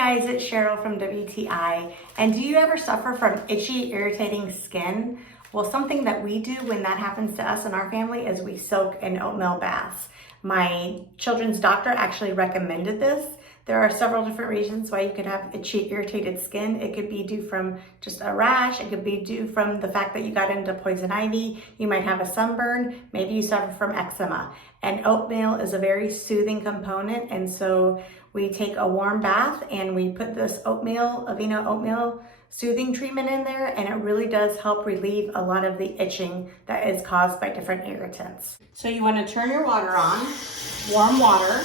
guys, it's Cheryl from WTI. And do you ever suffer from itchy, irritating skin? Well, something that we do when that happens to us and our family is we soak in oatmeal baths. My children's doctor actually recommended this. There are several different reasons why you could have itchy, irritated skin. It could be due from just a rash. It could be due from the fact that you got into poison ivy. You might have a sunburn. Maybe you suffer from eczema. And oatmeal is a very soothing component. And so we take a warm bath and we put this oatmeal, Aveeno Oatmeal Soothing Treatment in there, and it really does help relieve a lot of the itching that is caused by different irritants. So you want to turn your water on, warm water,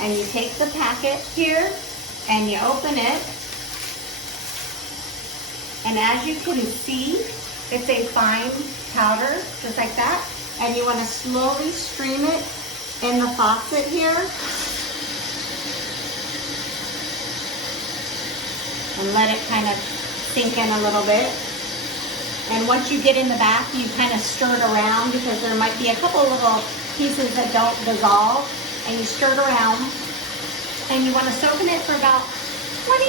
and you take the packet here and you open it. And as you can see, it's a fine powder, just like that. And you want to slowly stream it in the faucet here. And let it kind of sink in a little bit. And once you get in the bath, you kind of stir it around because there might be a couple little pieces that don't dissolve. And you stir it around. And you want to soak in it for about 20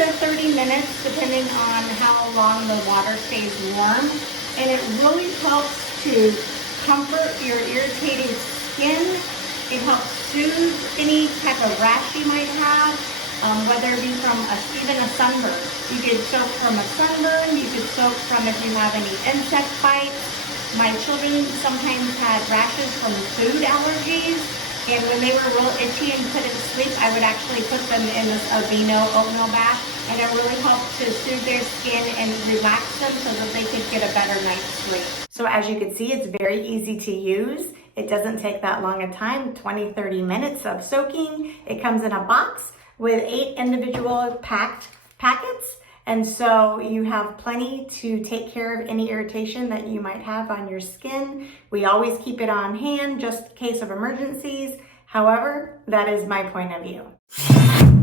to 30 minutes, depending on how long the water stays warm. And it really helps to comfort your irritated skin. It helps soothe any type of rash you might have. Whether it be from even a sunburn. You could soak from a sunburn, you could soak from if you have any insect bites. My children sometimes had rashes from food allergies, and when they were real itchy and couldn't sleep, I would actually put them in this Aveeno oatmeal bath, and it really helped to soothe their skin and relax them so that they could get a better night's sleep. So as you can see, it's very easy to use. It doesn't take that long a time, 20-30 minutes of soaking. It comes in a box with 8 individual packets. And so you have plenty to take care of any irritation that you might have on your skin. We always keep it on hand just in case of emergencies. However, that is my point of view.